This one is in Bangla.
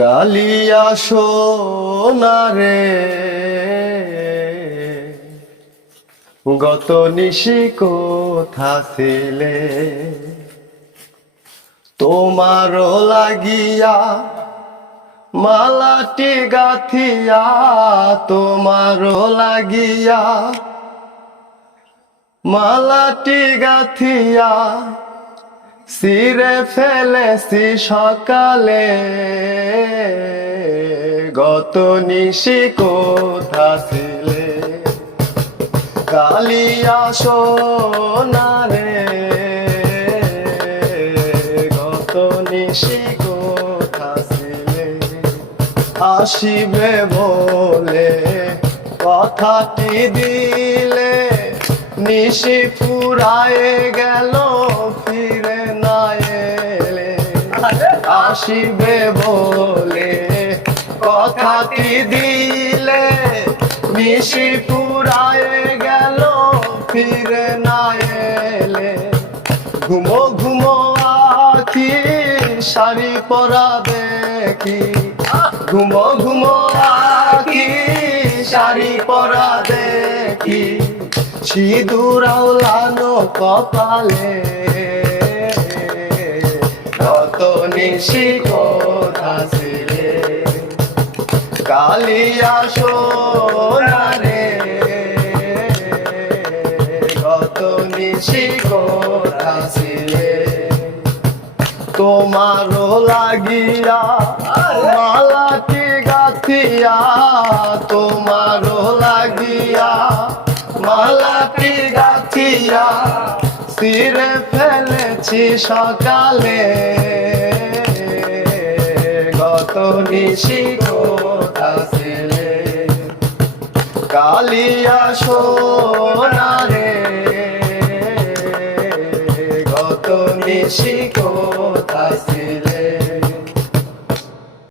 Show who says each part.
Speaker 1: কালিয়া সোনারে গত নিশি কোথা ছিলে? তোমারও লাগিয়া মালাটি গাথিয়া তোমারও লাগিয়া মালাটি গাথিয়া সিরে ফেলেছি সকালে। গত নিশি কোথা ছিলে? কালিয়া সোনারে গত নিশি কোথা ছিলে? আসিবে বলে কথাটি দিলে। নিশি ফুরায় গেল আসিবে বলে কথাটি দিলে নিশি ফুরায় গেল, ফিরে না এলে। ঘুমো ঘুমো আখি শাড়ি পরা দেখি। ঘুমো ঘুমো আখি শাড়ি পরা দেখি। সিঁদুরাও লানো কপালে নিশি কোথা কালিয়া সোনারে কত নিশি কোথা তোমারও লাগিয়া মালাটি গাথিয়া, তোমারও লাগিয়া মালাটি গাথিয়া সিরে ফেলেছি সকালে। গত নিশি কোথা কালিয়া সোনারে গত নিশি কোথা ছিলে